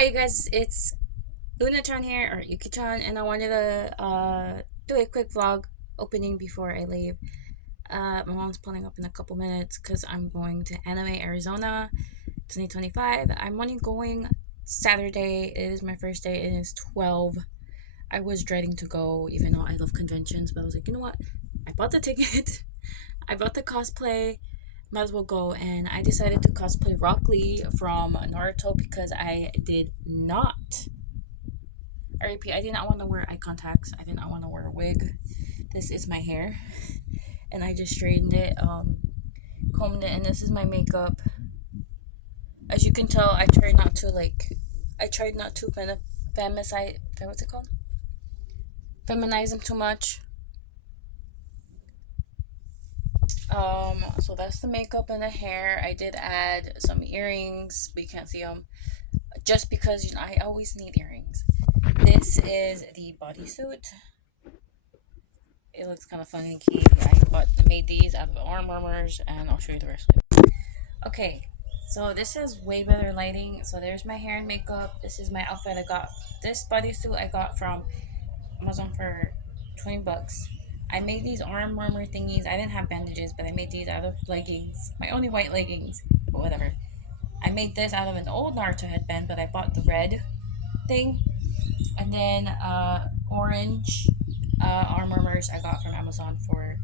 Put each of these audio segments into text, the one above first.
Hi you guys, it's Luna-chan here, or Yuki-chan, and I wanted to do a quick vlog opening before I leave. My mom's pulling up in a couple minutes because I'm going to Anime Arizona 2025. I'm only going Saturday. It is my first day. It is 12. I was dreading to go even though I love conventions, but I was like, you know what? I bought the ticket. I bought the cosplay. Might as well go, and I decided to cosplay Rock Lee from Naruto because I did not. I repeat, I did not want to wear eye contacts. I did not want to wear a wig. This is my hair, and I just straightened it, combed it, and this is my makeup. As you can tell, I tried not to feminize. What's it called? Feminize them too much. So that's the makeup and the hair. I did add some earrings, but you can't see them just because I always need earrings. This is the bodysuit. It looks kind of funky. I made these out of arm warmers, and I'll show you the rest of it. Okay, so this is way better lighting. So there's my hair and makeup. This is my outfit. I got this bodysuit I got from Amazon for 20 bucks. I made these arm warmer thingies. I didn't have bandages, but I made these out of leggings. My only white leggings, but whatever. I made this out of an old Naruto headband, but I bought the red thing. And then orange arm warmers I got from Amazon for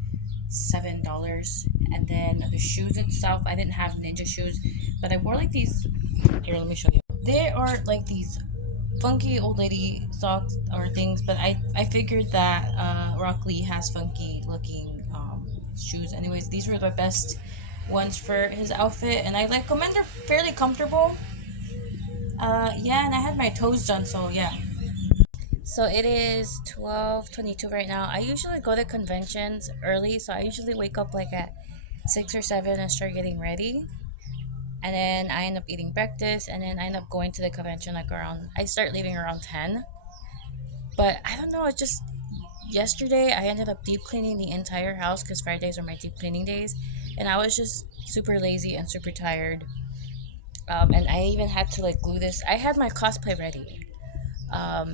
$7. And then the shoes itself, I didn't have ninja shoes, but I wore like these. Here, let me show you. They are like these funky old lady socks or things, but I figured that Rock Lee has funky looking shoes. Anyways, these were the best ones for his outfit, and I like them, and they're fairly comfortable. Yeah, and I had my toes done, so yeah. So it is 12:22 right now. I usually go to conventions early, so I usually wake up like at 6 or 7 and start getting ready. And then I end up eating breakfast, and then I end up going to the convention like around, I start leaving around 10. But I don't know, it's just yesterday I ended up deep cleaning the entire house because Fridays are my deep cleaning days, and I was just super lazy and super tired. And I even had to like glue this. I had my cosplay ready. I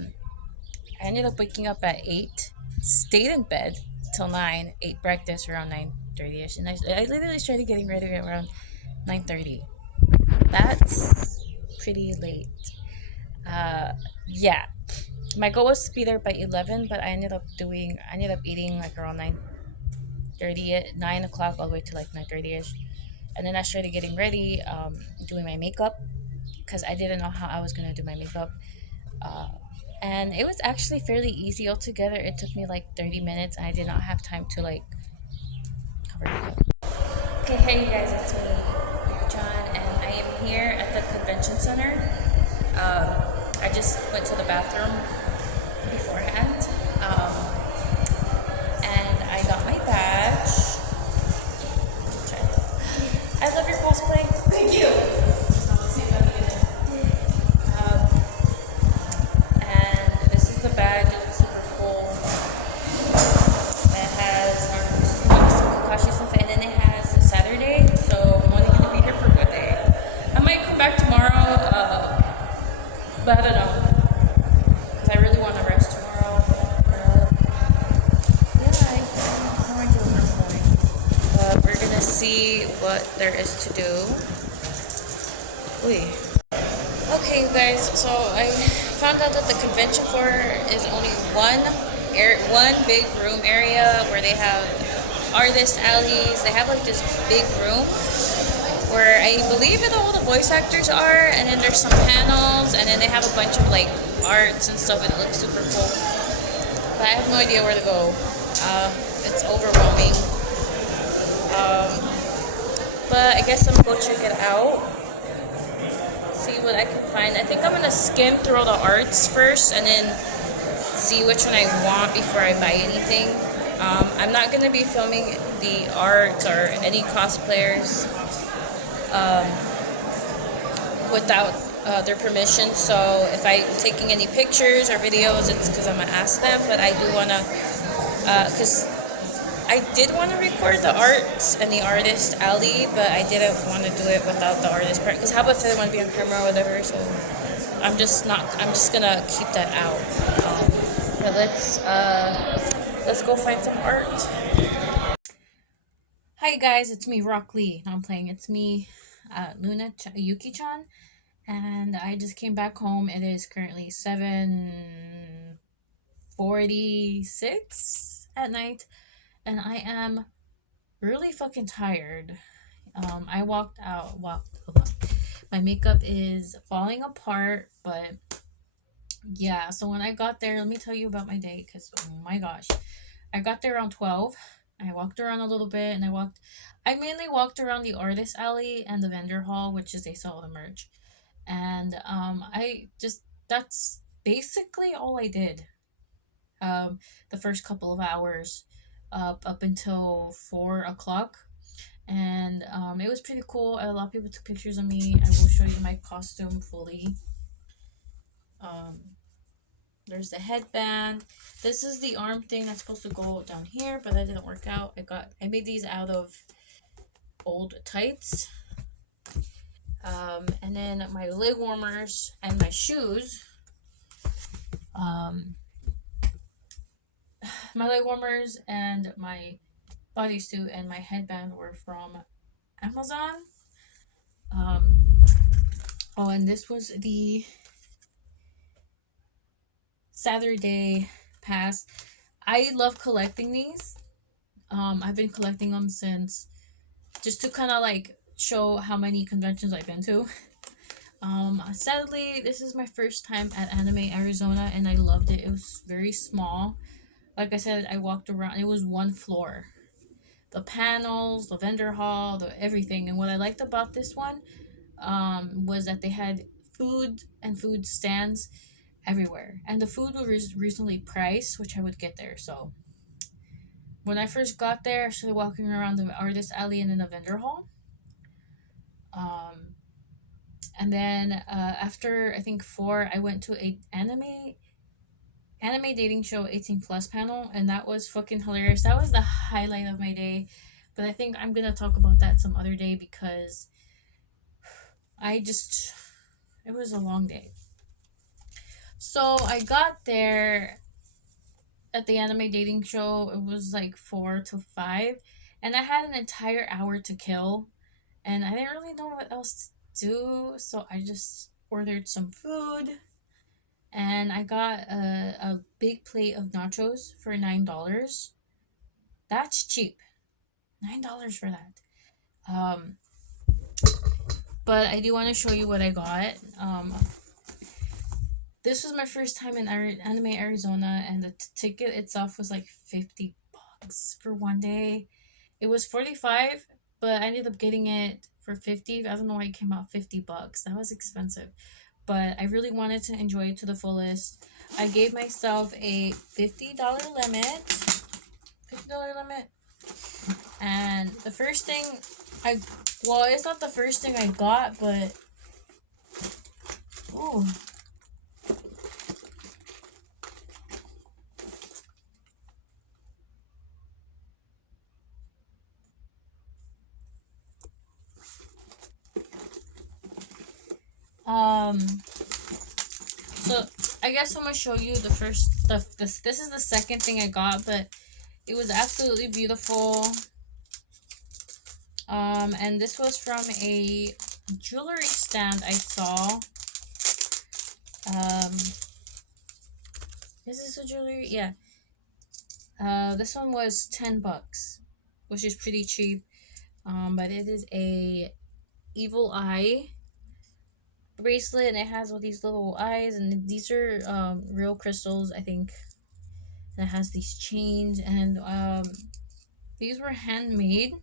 ended up waking up at 8, stayed in bed till 9, ate breakfast around 9:30ish, and I literally started getting ready around 9:30. That's pretty late. Yeah. My goal was to be there by 11, but I ended up eating like around 9:30, at 9 o'clock, all the way to like 9:30ish. And then I started getting ready, doing my makeup, because I didn't know how I was going to do my makeup. And it was actually fairly easy altogether. It took me like 30 minutes, and I did not have time to like cover it. Okay, hey you guys, it's me, John, and I am here at the convention center. I just went to the bathroom beforehand, and I got my badge. I love your cosplay. Thank you. And this is the badge. It looks super cool. It has Kakashi Sensei, and then it has Saturday. So I'm only gonna be here for a day. I might come back tomorrow, but I don't know, because I really want to rest tomorrow. Yeah, I have no idea where I'm going. But we're gonna see what there is to do. Wait. Okay, you guys. So I found out that the convention floor is only one big room area where they have artist alleys. They have like this big room where I believe that all the voice actors are, and then there's some panels, and then they have a bunch of like arts and stuff, and it looks super cool. But I have no idea where to go. It's overwhelming. But I guess I'm gonna go check it out, see what I can find. I think I'm gonna skim through all the arts first, and then see which one I want before I buy anything. I'm not gonna be filming the art or any cosplayers without their permission. So if I'm taking any pictures or videos, it's because I'm gonna ask them. But I do wanna, because I did want to record the arts and the artist alley, but I didn't want to do it without the artist part. Because how about if I want to be on camera or whatever? So I'm just gonna keep that out. But let's go find some art. Hi guys, it's me, Rock Lee. No, I'm playing. It's me, Yuki-chan, and I just came back home. It is currently 7:46 at night, and I am really fucking tired. I walked out. Hold on. My makeup is falling apart, but yeah. So when I got there, let me tell you about my day, cause oh my gosh, I got there around 12. I walked around a little bit, and I mainly walked around the artist alley and the vendor hall, which is they sell the merch, and I just that's basically all I did. The first couple of hours, up until 4 o'clock, and it was pretty cool. A lot of people took pictures of me. I will show you my costume fully. Um, there's the headband. This is the arm thing that's supposed to go down here, but that didn't work out. I made these out of old tights. And then my leg warmers and my shoes. Um, my leg warmers and my bodysuit and my headband were from Amazon. Um, oh, and this was the Saturday pass. I love collecting these. I've been collecting them since, just to kind of like show how many conventions I've been to. Sadly, this is my first time at Anime Arizona, and I loved it. It was very small. Like I said, I walked around. It was one floor. The panels, the vendor hall, the everything. And what I liked about this one, was that they had food and food stands everywhere, and the food was reasonably priced, which I would get there. So when I first got there, I started walking around the artist alley and in the vendor hall. Um, and then after I think 4, I went to a anime dating show 18 plus panel, and that was fucking hilarious. That was the highlight of my day. But I think I'm gonna talk about that some other day, because I just it was a long day. So I got there at the anime dating show. It was like 4 to 5, and I had an entire hour to kill, and I didn't really know what else to do, so I just ordered some food, and I got a big plate of nachos for $9. That's cheap. $9 for that. Um, but I do want to show you what I got. This was my first time in Anime Arizona, and the ticket itself was like $50 for one day. It was 45, but I ended up getting it for 50. I don't know why it came out $50. That was expensive, but I really wanted to enjoy it to the fullest. I gave myself a $50 limit. $50 limit. And the first thing it's not the first thing I got, but ooh. So I guess I'm gonna show you the first this is the second thing I got, but it was absolutely beautiful. And this was from a jewelry stand I saw. Is this a jewelry? Yeah. This one was $10, which is pretty cheap. But it is a evil eye bracelet, and it has all these little eyes, and these are real crystals, I think. And it has these chains, and these were handmade.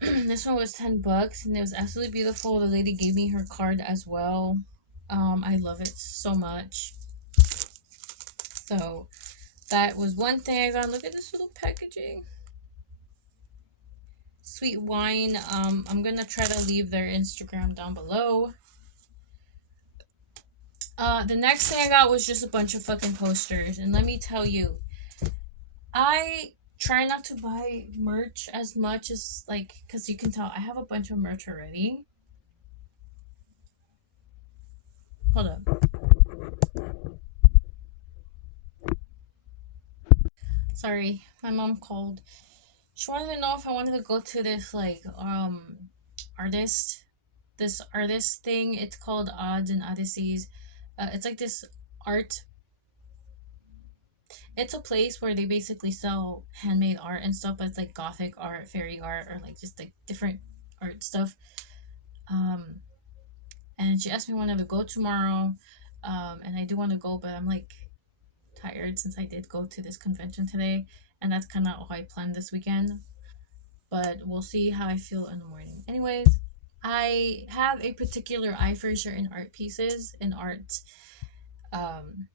This one was $10, and it was absolutely beautiful. The lady gave me her card as well. I love it so much. So that was one thing I got. Look at this little packaging. Sweet Wine. I'm gonna try to leave their Instagram down below. The next thing I got was just a bunch of fucking posters, and let me tell you, I try not to buy merch as much as, like, because you can tell I have a bunch of merch already. Sorry, my mom called. She wanted to know if I wanted to go to this like artist this artist thing. It's called Odds and Odysseys. It's like this art. It's a place where they basically sell handmade art and stuff, but it's like gothic art, fairy art, or like just like different art stuff. Um, and she asked me when I would go tomorrow. And I do want to go, but I'm like tired since I did go to this convention today, and that's kind of all I planned this weekend. But we'll see how I feel in the morning. Anyways, I have a particular eye for certain art pieces and um,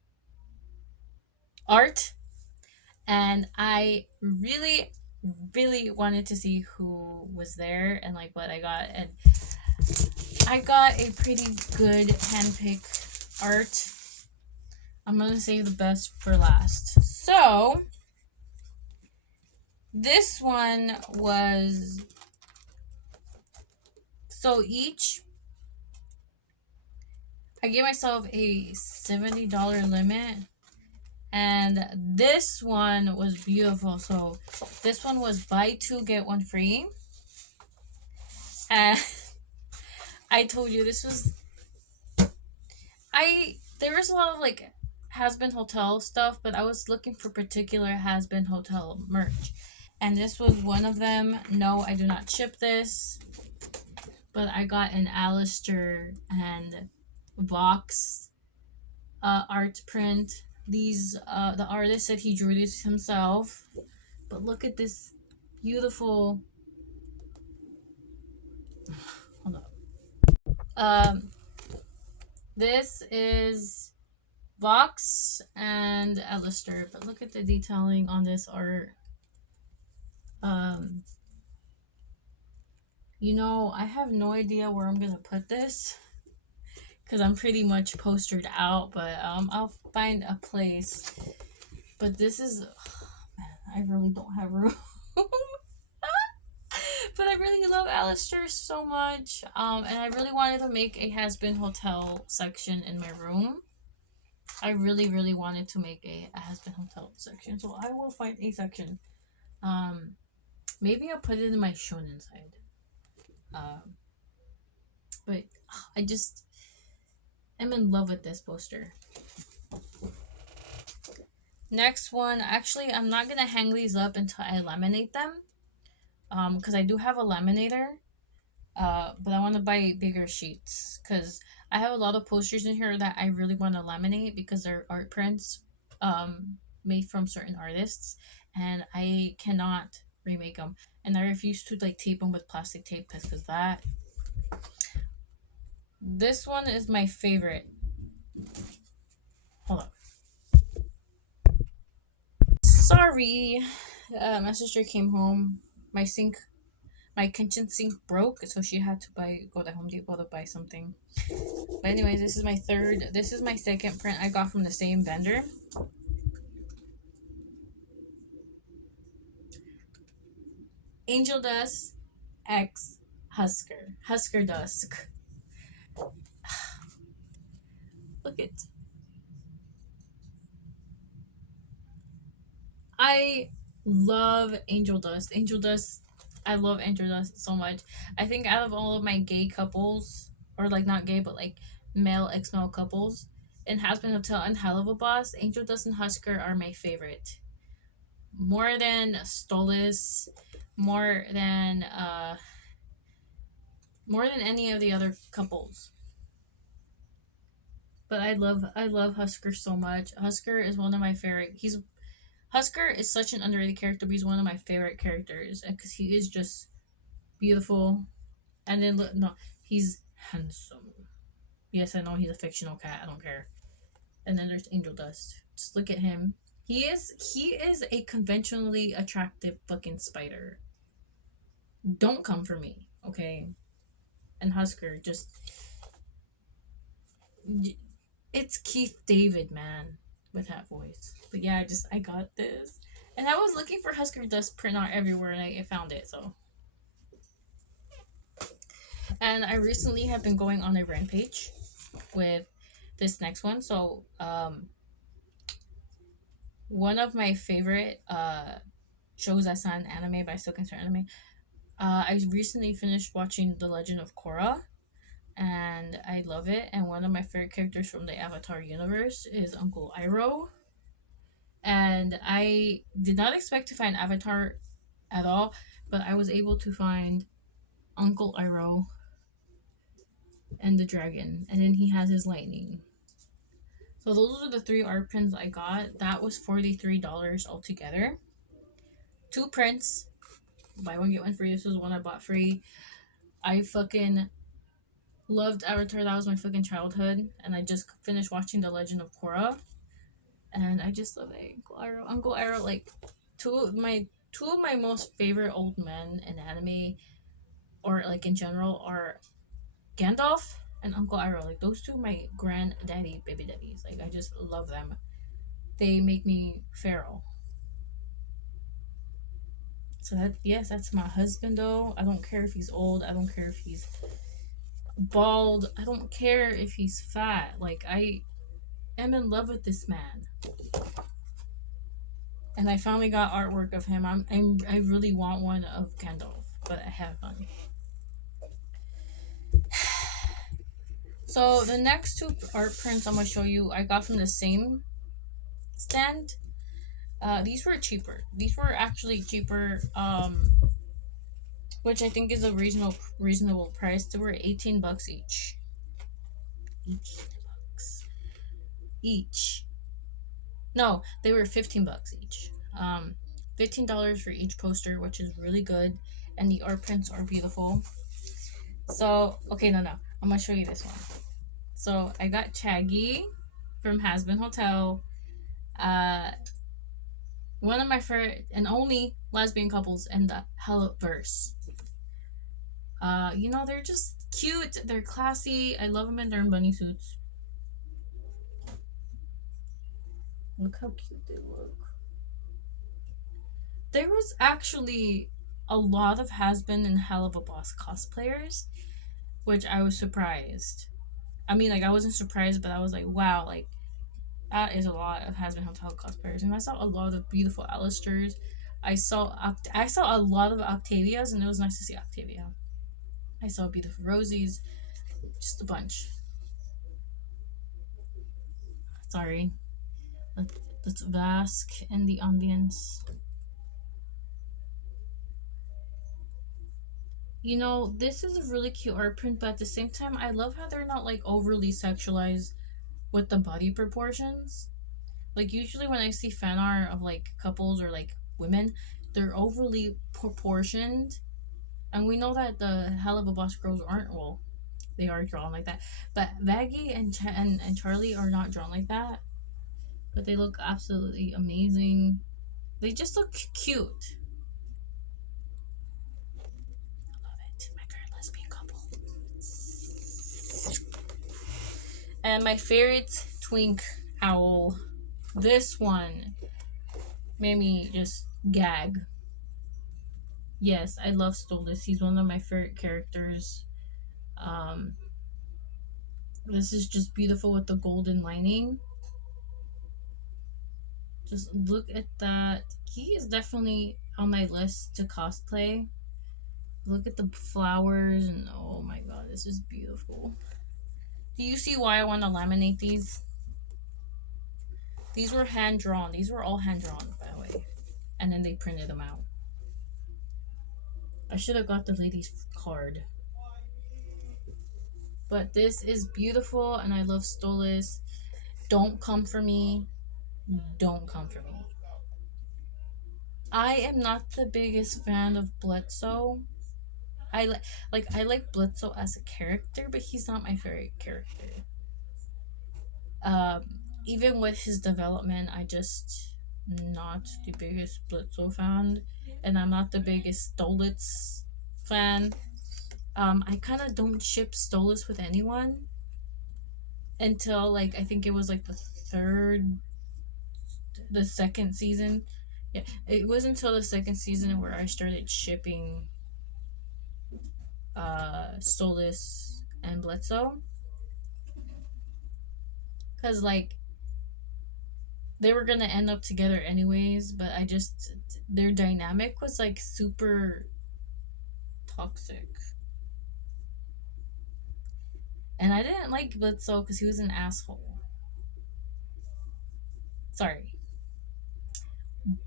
art, and I really, really wanted to see who was there and like what I got, and I got a pretty good handpick art. I'm gonna save the best for last. So this one was so each. I gave myself a $70 limit, and this one was beautiful. So this one was buy two get one free, and I told you this was I there was a lot of like has been hotel stuff, but I was looking for particular has been hotel merch, and this was one of them. No, I do not ship this, but I got an Alistair and Vox art print. These the artist said he drew this himself, but look at this beautiful. Hold up. This is Vox and Alistair, but look at the detailing on this art. Um, I have no idea where I'm gonna put this because I'm pretty much postered out, but I'll find a place. But this is, man, I really don't have room. But I really love Alistair so much. And I really wanted to make a has been hotel section in my room. I really, really wanted to make a has been hotel section, so I will find a section. Maybe I'll put it in my shonen side. But I just am in love with this poster. Next one, actually, I'm not gonna hang these up until I laminate them. Because I do have a laminator. But I want to buy bigger sheets because I have a lot of posters in here that I really want to laminate because they're art prints, made from certain artists, and I cannot remake them. And I refuse to like tape them with plastic tape because that. This one is my favorite. Hold on. Sorry, my sister came home. My kitchen sink broke, so she had to go to Home Depot to buy something. But anyways, this is my second print I got from the same vendor. Angel Dust X Husker Dusk. Look at. I love Angel Dust. I love Angel Dust so much. I think out of all of my gay couples, or like not gay, but like male ex-male couples, in Has Been Hotel and Hell of a Boss, Angel Dust and Husker are my favorite. More than Stolas, more than any of the other couples. But I love Husker so much. Husker is one of my favorite. Husker is such an underrated character, but he's one of my favorite characters because he is just beautiful. And then look, no, he's handsome. Yes, I know he's a fictional cat. I don't care. And then there's Angel Dust. Just look at him. He is a conventionally attractive fucking spider. Don't come for me, okay? And Husker just it's Keith David, man, with that voice. But yeah, I got this. And I was looking for Husker Dust print art everywhere and I found it, so. And I recently have been going on a rampage with this next one. So One of my favorite shows that's not an anime, but I still consider anime. I recently finished watching The Legend of Korra, and I love it. And one of my favorite characters from the Avatar universe is Uncle Iroh. And I did not expect to find Avatar at all, but I was able to find Uncle Iroh and the dragon, and then he has his lightning. So those are the three art prints I got. That was $43 altogether. Two prints, buy one get one free. This was one I bought free. I fucking loved Avatar. That was my fucking childhood, and I just finished watching The Legend of Korra, and I just love it. Uncle Iroh. Uncle Iroh, like two of my most favorite old men in anime or like in general are Gandalf and Uncle Iroh. Like those two, my granddaddy, baby daddies. Like I just love them. They make me feral. So that yes, that's my husband though. I don't care if he's old. I don't care if he's bald. I don't care if he's fat. Like I am in love with this man. And I finally got artwork of him. I really want one of Gandalf, but I haven't. So the next two art prints I'm gonna show you, I got from the same stand. These were cheaper. These were actually cheaper. Which I think is a reasonable price. They were $18 each. 18 bucks each. No, they were $15 each. $15 for each poster, which is really good, and the art prints are beautiful. So okay, no, I'm gonna show you this one. So I got Chaggy from Hasbin Hotel. Uh, one of my favorite and only lesbian couples in the Helloverse. They're just cute. They're classy. I love them in their bunny suits. Look how cute they look. There was actually a lot of Has-Been and Hell of a Boss cosplayers, which I was surprised. I mean, like, I wasn't surprised, but I was like, wow, like, that is a lot of Has-Been Hotel cosplayers. And I saw a lot of beautiful Alistairs. I saw a lot of Octavias, and it was nice to see Octavia. I saw beautiful Rosies, just a bunch. Sorry. Let's bask in the ambience. This is a really cute art print, but at the same time, I love how they're not like overly sexualized with the body proportions. Like, usually when I see fan art of like couples or like women, they're overly proportioned. And we know that the Hell of a Boss girls aren't, well, they are drawn like that. But Maggie and Charlie are not drawn like that. But they look absolutely amazing. They just look cute. I love it. My favorite lesbian couple. And my favorite twink owl. This one made me just gag. Yes, I love Stolas. He's one of my favorite characters. Um, this is just beautiful with the golden lining. Just look at that. He is definitely on my list to cosplay. Look at the flowers, and oh my god, this is beautiful. Do you see why I want to laminate these? These were hand drawn. These were all hand drawn, by the way. And then they printed them out. I should have got the lady's card. But this is beautiful, and I love Stolas. Don't come for me. Don't come for me. I am not the biggest fan of Bledsoe. I like Bledsoe as a character, but he's not my favorite character. Um, Even with his development, I just not the biggest Bledsoe fan, and I'm not the biggest Stolitz fan. I kind of don't ship Stolas with anyone until like I think it was like the second season. Yeah, it was until the second season where I started shipping Stolas and Bledsoe, cause like They were gonna end up together anyways, but I just their dynamic was like super toxic, and I didn't like Blitzo because he was an asshole. Sorry,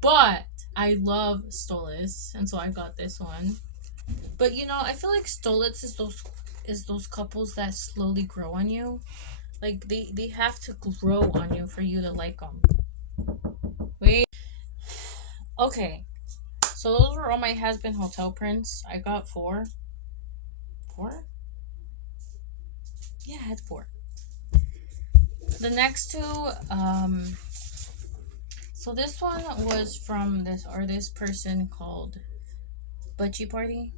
but I love Stolas, and so I got this one. But you know, I feel like Stolitz is those couples that slowly grow on you. Like they have to grow on you for you to like them. Wait, okay. So those were all my has-been hotel prints. I got four. Four? Yeah, I had four. The next two, so this one was from this artist person called Butchie Party.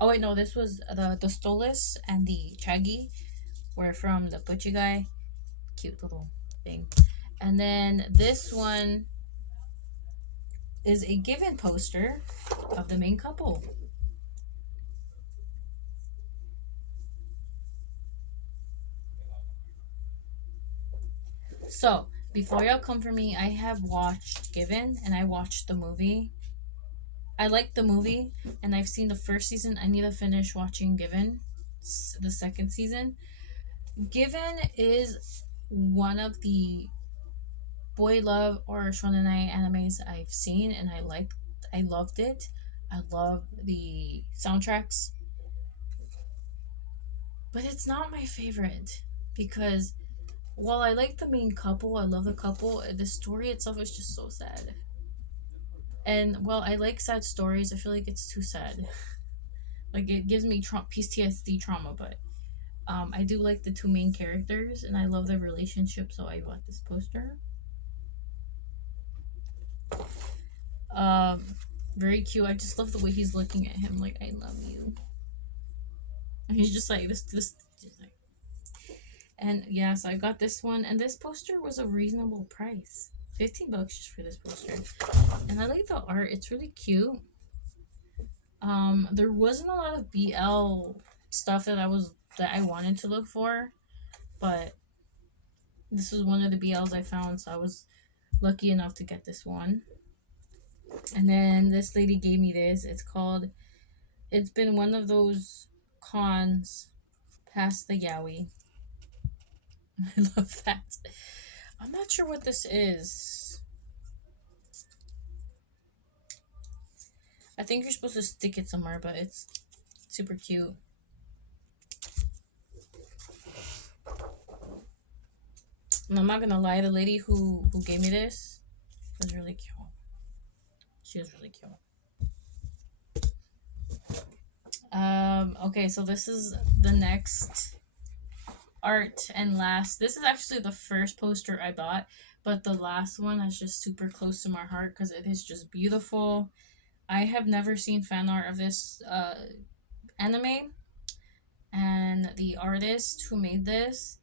Oh wait, no, this was the Stolas and the Chaggy were from the Butchie guy. Cute little thing. And then this one is a given poster of the main couple. So before y'all come for me, I have watched Given and I watched the movie. I like the movie and I've seen the first season. I need to finish watching Given, the second season. Given is one of the boy love or shonenai animes I've seen, and I loved it. I love the soundtracks, but it's not my favorite because while I like the main couple, I love the couple. The story itself is just so sad. And while I like sad stories, I feel like it's too sad. Like it gives me PTSD trauma, but I do like the two main characters, and I love their relationship. So I bought this poster. Um, Very cute. I just love the way he's looking at him, like I love you. And he's just like this. And yeah, so I got this one, and this poster was a reasonable price. $15 just for this poster. And I like the art, it's really cute. There wasn't a lot of BL stuff that I wanted to look for, but this was one of the BLs I found, so I was lucky enough to get this one. And then this lady gave me this. It's been one of those cons past the yaoi. I love that. I'm not sure what this is. I think you're supposed to stick it somewhere, but it's super cute. And I'm not gonna lie, the lady who gave me this was really cute. She was really cute. Okay, so this is the next art and last. This is actually the first poster I bought, but the last one is just super close to my heart because it is just beautiful. I have never seen fan art of this anime, and the artist who made this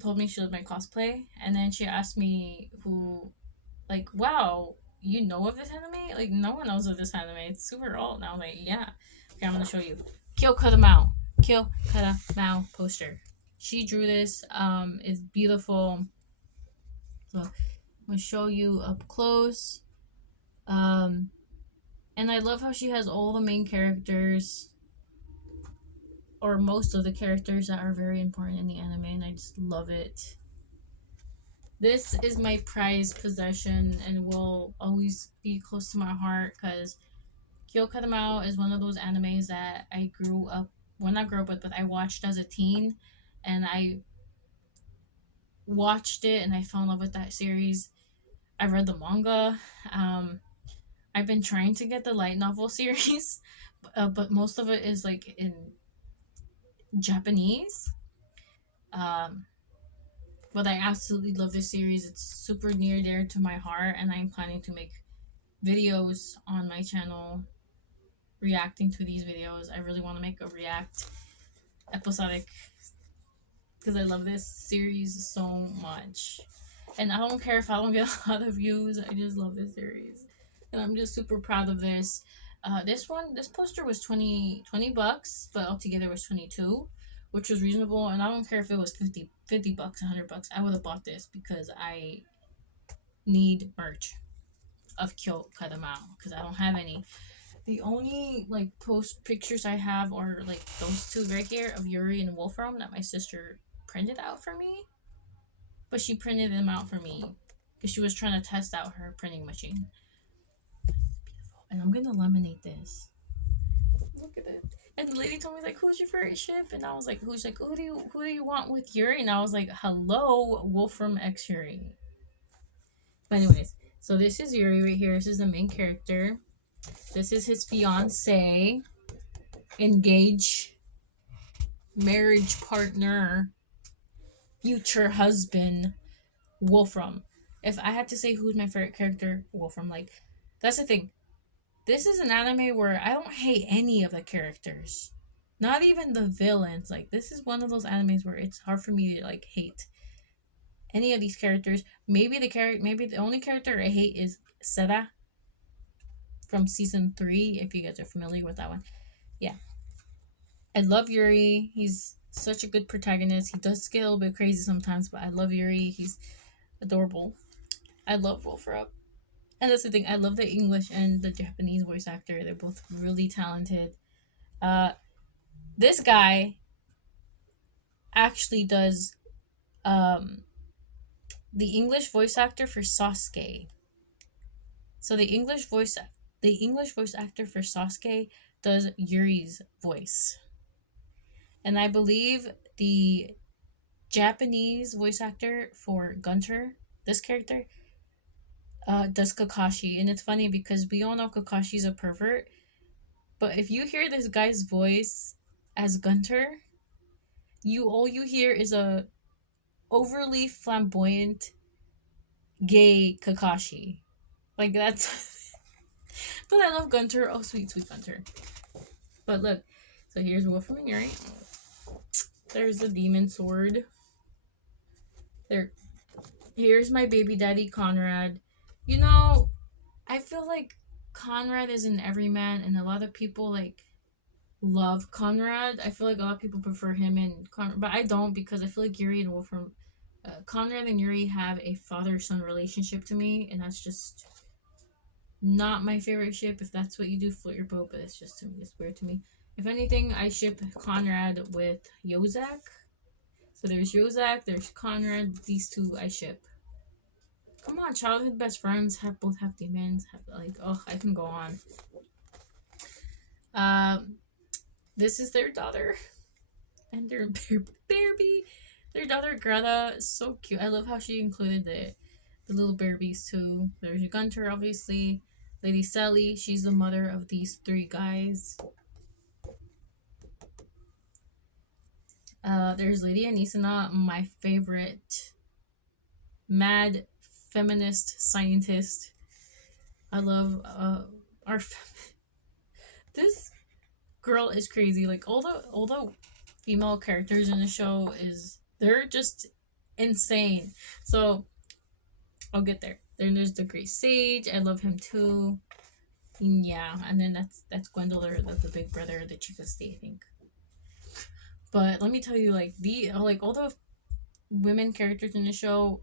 told me she loved my cosplay, and then she asked me like, wow, you know of this anime? Like, no one knows of this anime. It's super old. And I was like, yeah. Okay, I'm gonna show you. Kyo Katamao. Kyo Katamao poster. She drew this. It's beautiful. So I'm gonna show you up close. And I love how she has all the main characters, or most of the characters that are very important in the anime, and I just love it. This is my prized possession and will always be close to my heart because Kyo Katamao is one of those animes that I grew up, well, not grew up with, but I watched as a teen, and I watched it and I fell in love with that series. I read the manga. I've been trying to get the light novel series, but most of it is like in Japanese. Um, but I absolutely love this series. It's super near dear to my heart, and I'm planning to make videos on my channel reacting to these videos. I really want to make a react episodic because I love this series so much. And I don't care if I don't get a lot of views. I just love this series. And I'm just super proud of this. This poster was $20, but altogether was 22, which was reasonable. And I don't care if it was 50 bucks, $100. I would have bought this because I need merch of Kyo Kadamao because I don't have any. The only like post pictures I have are like those two right here of Yuri and Wolfram that my sister printed out for me. But she printed them out for me because she was trying to test out her printing machine. And I'm gonna laminate this. Look at it. And the lady told me like, "Who's your favorite ship?" And I was like, "Who's like who do you want with Yuri?" And I was like, "Hello, Wolfram X Yuri." But anyways, so this is Yuri right here. This is the main character. This is his fiance, engaged, marriage partner, future husband, Wolfram. If I had to say who's my favorite character, Wolfram. Like, that's the thing. This is an anime where I don't hate any of the characters. Not even the villains. Like, this is one of those animes where it's hard for me to like hate any of these characters. Maybe the only character I hate is Seda from season 3, if you guys are familiar with that one. Yeah. I love Yuri. He's such a good protagonist. He does get a little bit crazy sometimes, but I love Yuri. He's adorable. I love Wolfram. And that's the thing. I love the English and the Japanese voice actor. They're both really talented. This guy actually does the English voice actor for Sasuke. So the English voice actor for Sasuke does Yuri's voice. And I believe the Japanese voice actor for Gunter, this character, does Kakashi. And it's funny because we all know Kakashi's a pervert. But if you hear this guy's voice as Gunter, all you hear is a overly flamboyant gay Kakashi. Like that's but I love Gunter. Oh sweet, sweet Gunter. But look, so here's Wolfram and Yuri. There's the demon sword. Here's my baby daddy Conrad. You know, I feel like Conrad is an everyman, and a lot of people like love Conrad. I feel like a lot of people prefer him and Conrad, but I don't because I feel like Yuri and Wolfram, Conrad and Yuri have a father-son relationship to me, and that's just not my favorite ship. If that's what you do, float your boat. But it's just to me, it's weird to me. If anything, I ship Conrad with Yozak. So there's Yozak, there's Conrad. These two I ship. Come on, childhood best friends both have demons. I can go on. This is their daughter, and their baby. Their daughter Greta is so cute. I love how she included the little babies too. There's Gunter, obviously. Lady Sally, she's the mother of these 3 guys. There's Lady Anisina, my favorite mad feminist scientist. I love our this girl is crazy. Like all the female characters in the show they're just insane. So I'll get there. Then there's the Great Sage. I love him too. Yeah, and then that's Gwendolyn, the big brother, the chief of state, I think. But let me tell you, all the women characters in the show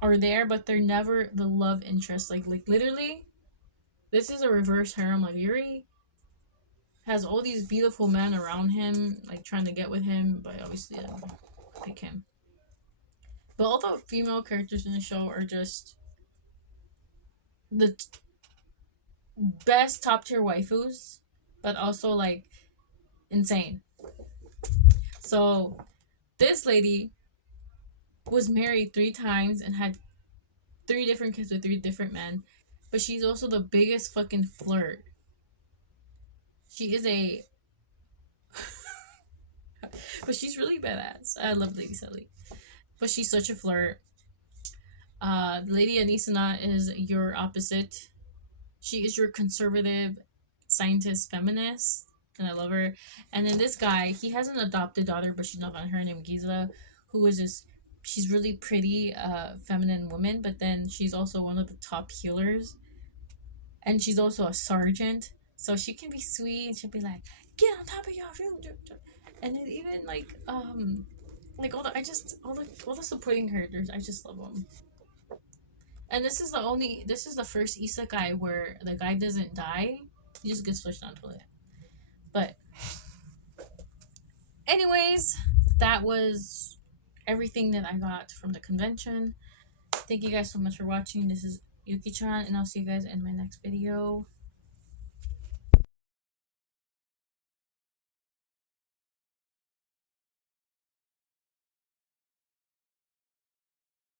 are there, but they're never the love interest. Like literally, this is a reverse harem. Like Yuri has all these beautiful men around him, like trying to get with him, but obviously I don't pick him. But all the female characters in the show are just the best top tier waifus, but also like insane. So this lady was married 3 times and had 3 different kids with 3 different men, but she's also the biggest fucking flirt. She is a but she's really badass. I love Lady Sally. But she's such a flirt. Lady Anisina is your opposite. She is your conservative scientist feminist, and I love her. And then this guy, he has an adopted daughter, but she's not on her name Giza, who is this she's really pretty feminine woman, but then she's also one of the top healers. And she's also a sergeant. So she can be sweet and she'll be like, get on top of your room. And then even like all the I just all the supporting characters, I just love them. And this is the first isekai where the guy doesn't die, he just gets pushed onto it. But anyways, that was everything that I got from the convention. Thank you guys so much for watching. This is Yuki-chan, and I'll see you guys in my next video.